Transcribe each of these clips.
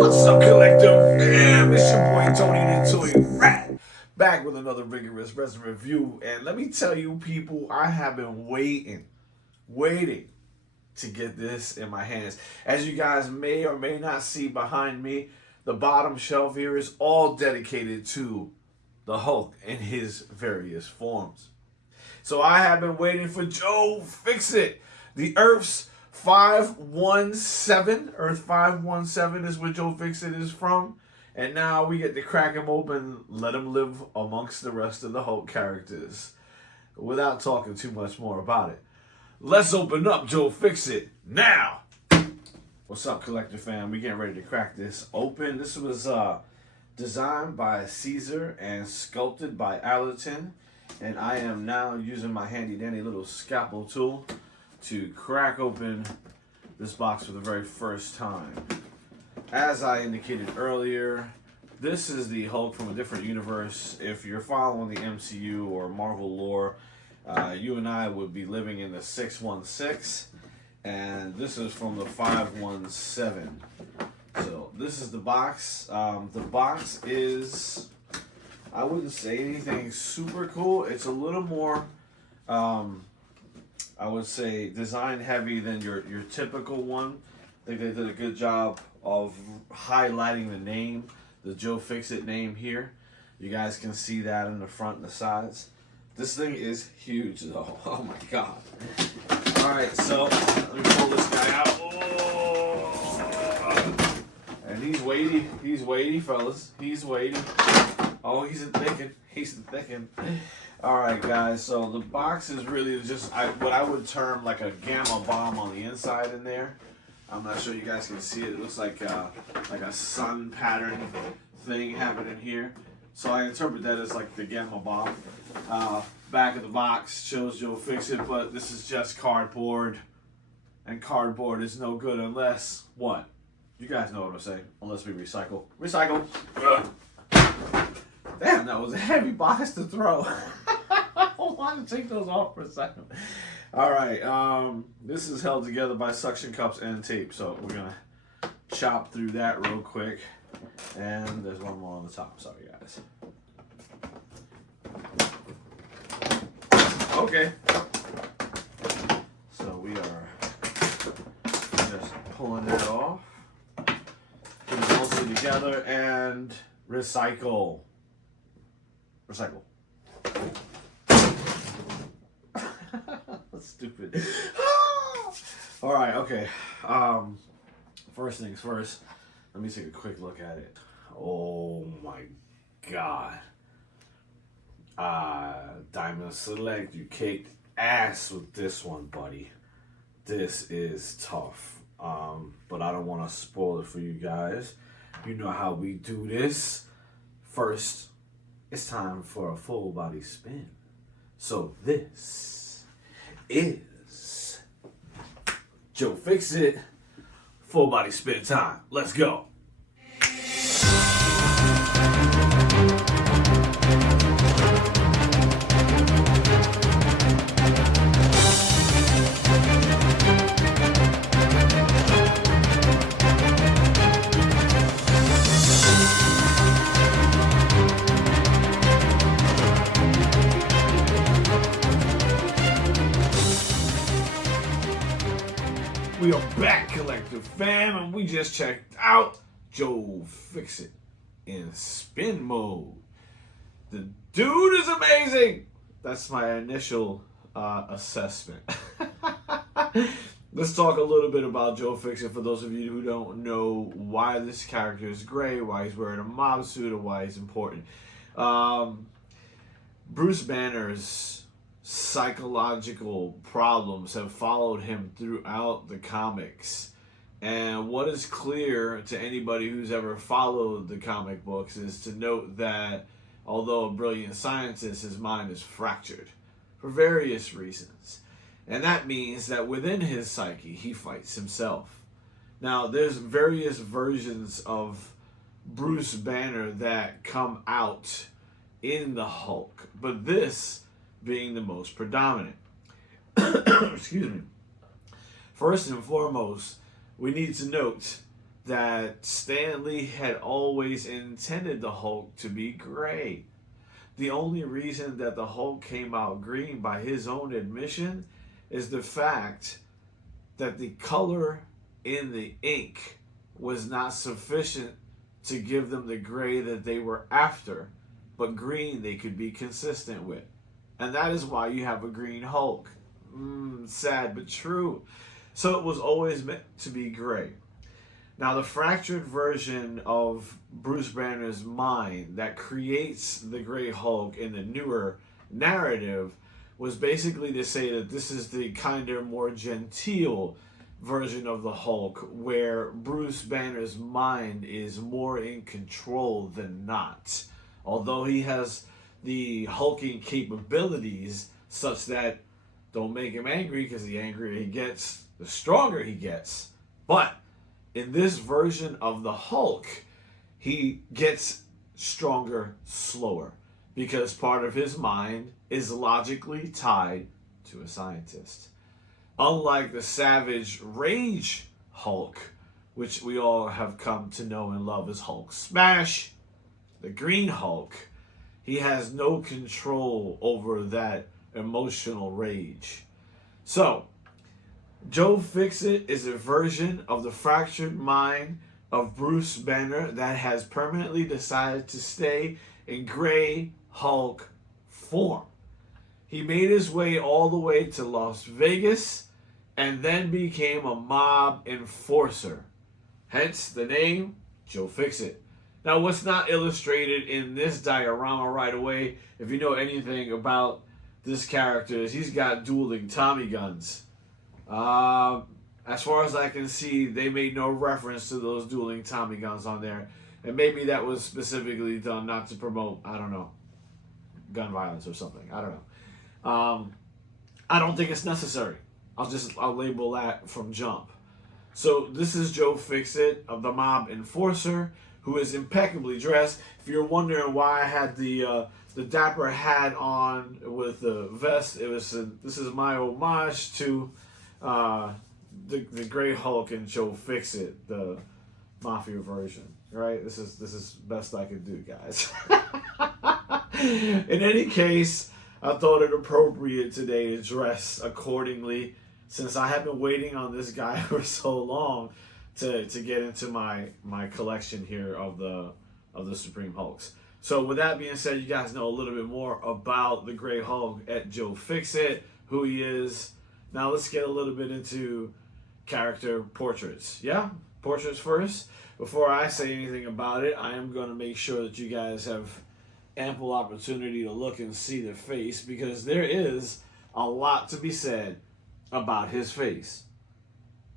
What's up, collective? Man, it's your boy Tony the Toy Rat, back with another rigorous resin review. And let me tell you, people, I have been waiting to get this in my hands. As you guys may or may not see behind me, the bottom shelf here is all dedicated to the Hulk in his various forms. So I have been waiting for Joe Fixit, the Earth's 517. Earth 517 is where Joe Fixit is from. And now we get to crack him open, let him live amongst the rest of the Hulk characters. Without talking too much more about it, let's open up Joe Fixit now. What's up, collector fam? We getting ready to crack this open. This was designed by Caesar and sculpted by Allerton. And I am now using my handy dandy little scalpel tool to crack open this box for the very first time. As I indicated earlier, this is the Hulk from a different universe. If you're following the MCU or Marvel lore, you and I would be living in the 616, and this is from the 517. So this is the box. The box is, I wouldn't say anything super cool. It's a little more, I would say, design heavy than your typical one. I think they did a good job of highlighting the name, the Joe Fixit name here. You guys can see that in the front and the sides. This thing is huge though. Oh my god. Alright, so let me pull this guy out. Oh. And he's weighty, fellas. He's weighty. Oh, he's a thickin'. Alright, guys, so the box is really just what I would term like a gamma bomb on the inside in there. I'm not sure you guys can see it. It looks like a sun pattern thing happening here. So I interpret that as like the gamma bomb. Back of the box shows Joe Fixit, but this is just cardboard. And cardboard is no good unless, what? You guys know what I'm saying. Unless we recycle. Recycle! Damn, that was a heavy box to throw. I want to take those off for a second. Alright, this is held together by suction cups and tape, so we're going to chop through that real quick. And there's one more on the top, sorry guys. Okay. So we are just pulling that off. Put it mostly together and recycle. Recycle. That's stupid. All right, okay. First things first. Let me take a quick look at it. Oh my god. Diamond Select, you kicked ass with this one, buddy. This is tough. But I don't want to spoil it for you guys. You know how we do this. First, it's time for a full body spin. So this is Joe Fixit full body spin time. Let's go. We are back, collective fam, and we just checked out Joe Fixit in spin mode. The dude is amazing. That's my initial assessment. Let's talk a little bit about Joe Fixit for those of you who don't know why this character is great, why he's wearing a mob suit, or why he's important. Bruce Banner's psychological problems have followed him throughout the comics, and what is clear to anybody who's ever followed the comic books is to note that although a brilliant scientist, his mind is fractured for various reasons, and that means that within his psyche he fights himself. Now there's various versions of Bruce Banner that come out in the Hulk, but this being the most predominant. Excuse me. First and foremost, we need to note that Stan Lee had always intended the Hulk to be gray. The only reason that the Hulk came out green, by his own admission, is the fact that the color in the ink was not sufficient to give them the gray that they were after, but green they could be consistent with. And that is why you have a green Hulk. Sad but true. So it was always meant to be gray. Now, the fractured version of Bruce Banner's mind that creates the Gray Hulk in the newer narrative was basically to say that this is the kinder, more genteel version of the Hulk, where Bruce Banner's mind is more in control than not. Although he has the hulking capabilities such that don't make him angry, because the angrier he gets, the stronger he gets. But in this version of the Hulk, he gets stronger slower because part of his mind is logically tied to a scientist. Unlike the savage rage Hulk, which we all have come to know and love as Hulk Smash, the Green Hulk, he has no control over that emotional rage. So, Joe Fixit is a version of the fractured mind of Bruce Banner that has permanently decided to stay in Gray Hulk form. He made his way all the way to Las Vegas and then became a mob enforcer. Hence the name Joe Fixit. Now, what's not illustrated in this diorama right away, if you know anything about this character, is he's got dueling Tommy guns. As far as I can see, they made no reference to those dueling Tommy guns on there. And maybe that was specifically done not to promote, I don't know, gun violence or something. I don't know. I don't think it's necessary. I'll label that from jump. So this is Joe Fixit of the Mob Enforcer, who is impeccably dressed. If you're wondering why I had the dapper hat on with the vest, this is my homage to the Gray Hulk and Joe Fixit, the Mafia version. Right? This is best I could do, guys. In any case, I thought it appropriate today to dress accordingly, since I have been waiting on this guy for so long to get into my collection here of the Supreme Hulks. So with that being said, you guys know a little bit more about the Gray Hulk at Joe Fixit, who he is. Now let's get a little bit into character portraits. Yeah? Portraits first. Before I say anything about it, I am going to make sure that you guys have ample opportunity to look and see the face, because there is a lot to be said about his face.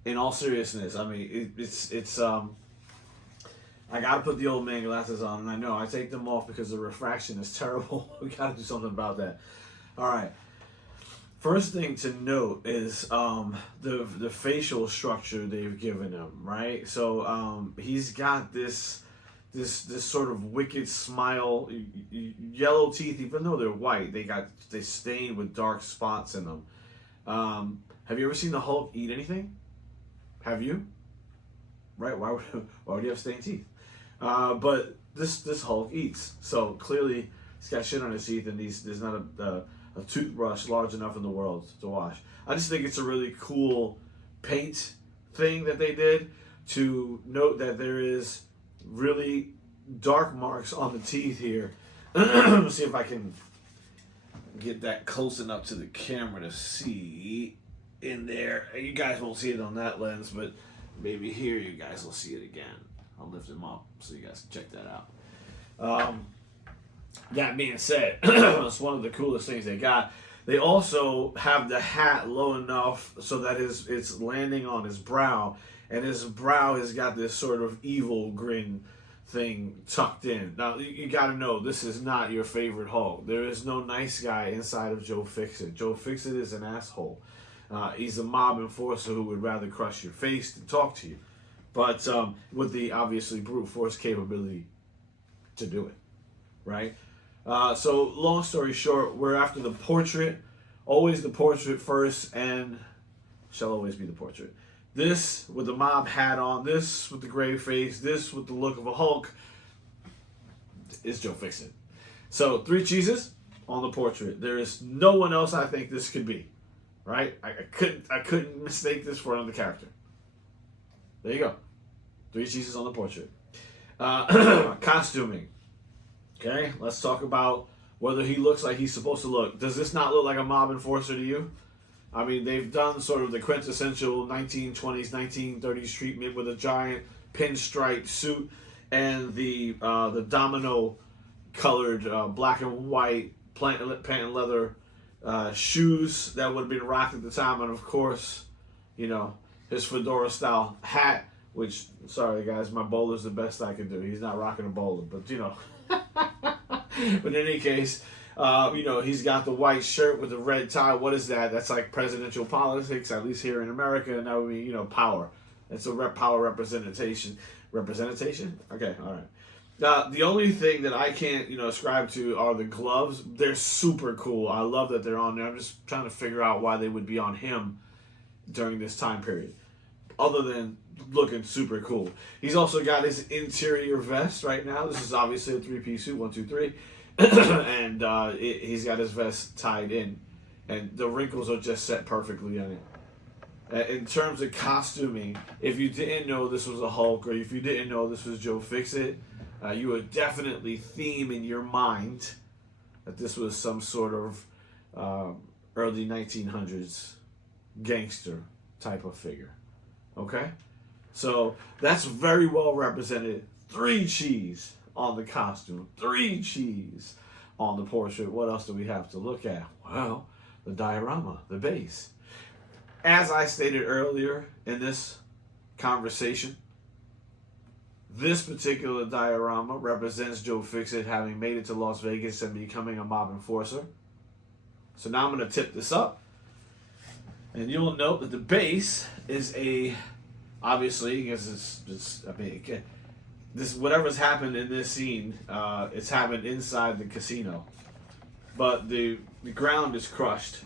In all seriousness, I mean, it's I gotta put the old man glasses on, and I know I take them off because the refraction is terrible. We gotta do something about that. All right. First thing to note is the facial structure they've given him, right? So he's got this sort of wicked smile, yellow teeth, even though they're white, they stained with dark spots in them. Have you ever seen the Hulk eat anything? Have you? Right? Why would you have stained teeth? But this Hulk eats, so clearly he's got shit on his teeth, and there's not a toothbrush large enough in the world to wash. I just think it's a really cool paint thing that they did to note that there is really dark marks on the teeth here. Let's see if I can get that close enough to the camera to see in there. You guys won't see it on that lens, but maybe here you guys will see it again. I'll lift them up so you guys can check that out. That being said, it's one of the coolest things they got. They also have the hat low enough so that it's landing on his brow, and his brow has got this sort of evil grin thing tucked in. Now, you got to know, this is not your favorite Hulk. There is no nice guy inside of Joe Fixit. Joe Fixit is an asshole. He's a mob enforcer who would rather crush your face than talk to you. But with the obviously brute force capability to do it, right? So long story short, we're after the portrait. Always the portrait first, and shall always be the portrait. This with the mob hat on, this with the gray face, this with the look of a Hulk, is Joe Fixit. So 3 cheeses on the portrait. There is no one else I think this could be. Right? I couldn't mistake this for another character. There you go. 3 cheeses on the portrait. Costuming. Okay, let's talk about whether he looks like he's supposed to look. Does this not look like a mob enforcer to you? I mean, they've done sort of the quintessential 1920s, 1930s treatment with a giant pinstripe suit and the domino colored black and white patent leather shoes that would have been rocked at the time, and of course, you know, his fedora style hat, which, sorry guys, my bowler's the best I can do. He's not rocking a bowler, but you know. But in any case, you know, he's got the white shirt with the red tie. What is that? That's like presidential politics, at least here in America, and that would be, you know, power. It's a power representation. Representation? Okay, all right. The only thing that I can't, you know, ascribe to are the gloves. They're super cool. I love that they're on there. I'm just trying to figure out why they would be on him during this time period, other than looking super cool. He's also got his interior vest right now. This is obviously a 3-piece suit, 1, 2, 3. And he's got his vest tied in, and the wrinkles are just set perfectly on it. In terms of costuming, if you didn't know this was a Hulk, or if you didn't know this was Joe Fixit, you would definitely theme in your mind that this was some sort of early 1900s gangster type of figure. Okay? So that's very well represented. 3 cheese on the costume, 3 cheese on the portrait. What else do we have to look at? Well, the diorama, the base. As I stated earlier in this conversation, this particular diorama represents Joe Fixit having made it to Las Vegas and becoming a mob enforcer. So now I'm going to tip this up, and you'll note that the base is obviously, because it's I mean, this whatever's happened in this scene, it's happened inside the casino, but the ground is crushed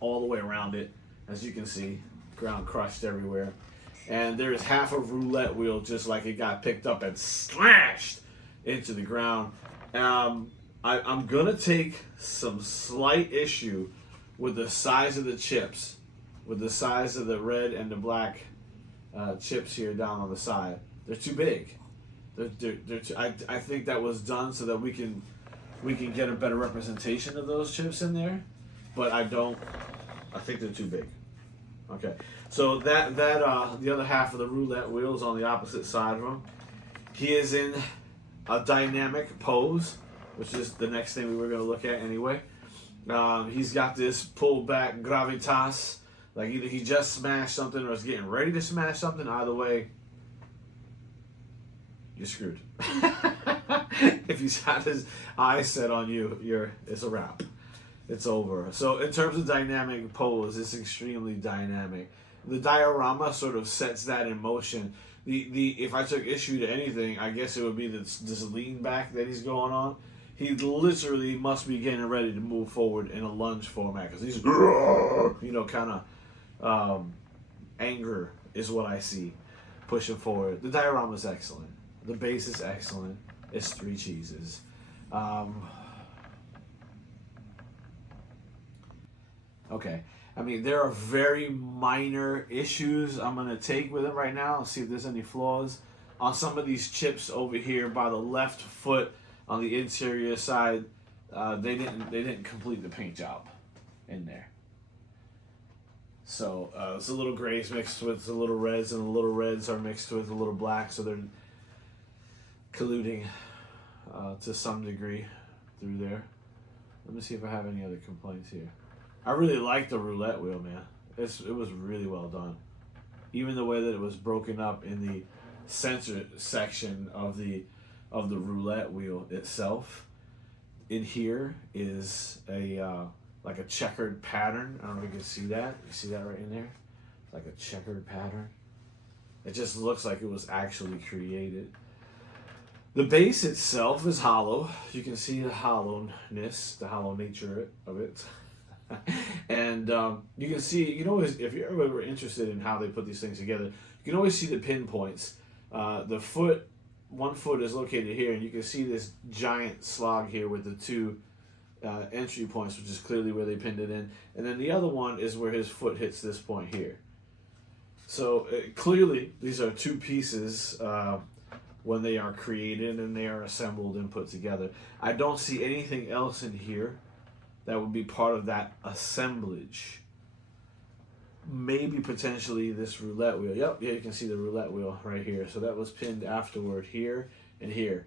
all the way around it, as you can see, ground crushed everywhere, and there is half a roulette wheel just like it got picked up and slashed into the ground. I'm gonna take some slight issue with the size of the chips, with the size of the red and the black chips here down on the side. They're too big. I think that was done so that we can get a better representation of those chips in there, but I think they're too big. Okay, so that the other half of the roulette wheel is on the opposite side of him. He is in a dynamic pose, which is the next thing we were going to look at anyway. He's got this pulled back gravitas, like either he just smashed something or is getting ready to smash something. Either way, you're screwed. If he's had his eyes set on you, it's a wrap. It's over. So in terms of dynamic pose, it's extremely dynamic. The diorama sort of sets that in motion. If I took issue to anything, I guess it would be this lean back that he's going on. He literally must be getting ready to move forward in a lunge format because he's, you know, kind of anger is what I see pushing forward. The diorama is excellent. The base is excellent. It's 3 cheeses. Okay. I mean, there are very minor issues I'm going to take with it right now. I'll see if there's any flaws. On some of these chips over here by the left foot on the interior side, they didn't complete the paint job in there. So it's a little grays mixed with the little reds, and the little reds are mixed with a little black, so they're colluding to some degree through there. Let me see if I have any other complaints here. I really like the roulette wheel, man. It was really well done. Even the way that it was broken up in the center section of the roulette wheel itself. In here is like a checkered pattern. I don't know if you can see that. You see that right in there? Like a checkered pattern. It just looks like it was actually created. The base itself is hollow. You can see the hollowness, the hollow nature of it. And you can see, you can always, if you're ever interested in how they put these things together, you can always see the pinpoints. The foot, one foot is located here, and you can see this giant slog here with the two entry points, which is clearly where they pinned it in. And then the other one is where his foot hits this point here. So clearly, these are two pieces when they are created and they are assembled and put together. I don't see anything else in here that would be part of that assemblage. Maybe potentially this roulette wheel. Yep, yeah, you can see the roulette wheel right here. So that was pinned afterward here and here,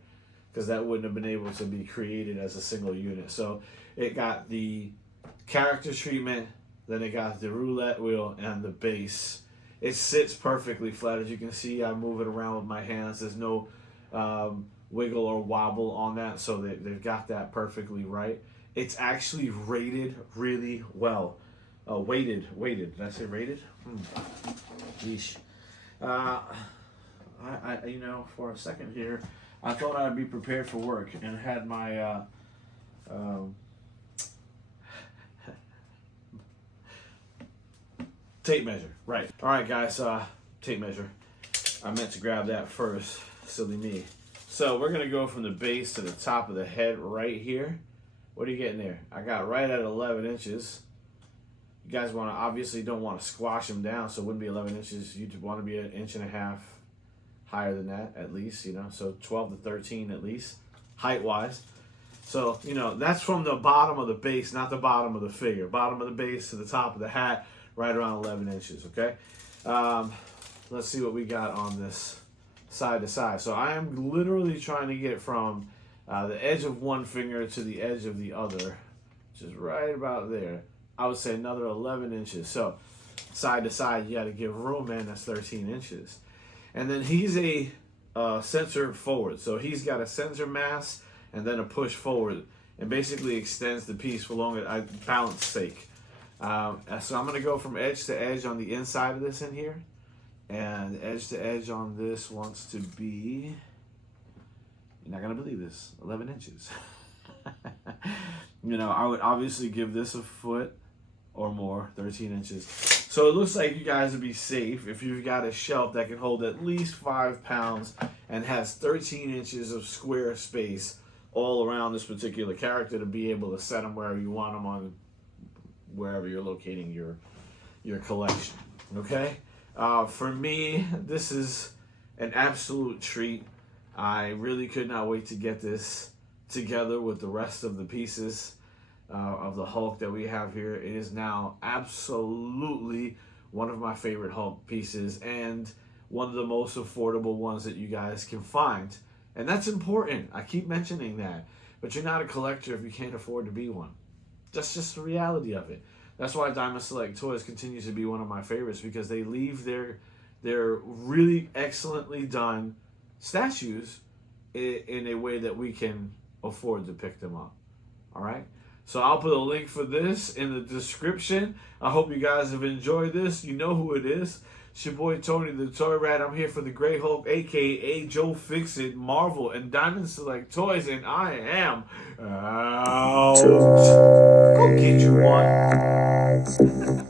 because that wouldn't have been able to be created as a single unit. So it got the character treatment, then it got the roulette wheel and the base. It sits perfectly flat. As you can see, I move it around with my hands. There's no wiggle or wobble on that, so they've got that perfectly right. It's actually rated really well. Weighted. Did I say rated? Yeesh. I you know, for a second here, I thought I'd be prepared for work and had my tape measure. Right. All right, guys. Tape measure. I meant to grab that first. Silly me. So we're gonna go from the base to the top of the head right here. What are you getting there? I got right at 11 inches. You guys want to, obviously don't want to squash them down, so it wouldn't be 11 inches. You'd want to be an inch and a half higher than that, at least, you know, so 12 to 13 at least, height-wise. So, you know, that's from the bottom of the base, not the bottom of the figure. Bottom of the base to the top of the hat, right around 11 inches, okay? Let's see what we got on this side to side. So I am literally trying to get from the edge of one finger to the edge of the other, which is right about there. I would say another 11 inches. So side to side, you got to give room, man. That's 13 inches. And then he's a sensor forward. So he's got a sensor mass and then a push forward, and basically extends the piece for longer balance sake. So I'm going to go from edge to edge on the inside of this in here. And edge to edge on this wants to be, you're not going to believe this, 11 inches. You know, I would obviously give this a foot or more, 13 inches. So it looks like you guys would be safe if you've got a shelf that can hold at least 5 pounds and has 13 inches of square space all around this particular character to be able to set them wherever you want them on, wherever you're locating your collection, okay? For me, this is an absolute treat. I really could not wait to get this together with the rest of the pieces of the Hulk that we have here. It is now absolutely one of my favorite Hulk pieces and one of the most affordable ones that you guys can find. And that's important. I keep mentioning that. But you're not a collector if you can't afford to be one. That's just the reality of it. That's why Diamond Select Toys continues to be one of my favorites, because they leave their really excellently done statues in a way that we can afford to pick them up. All right? So I'll put a link for this in the description. I hope you guys have enjoyed this. You know who it is. It's your boy Tony the Toy Rat. I'm here for the Great Hulk, a.k.a. Joe Fixit, Marvel, and Diamond Select Toys, and I am out. Go get you one.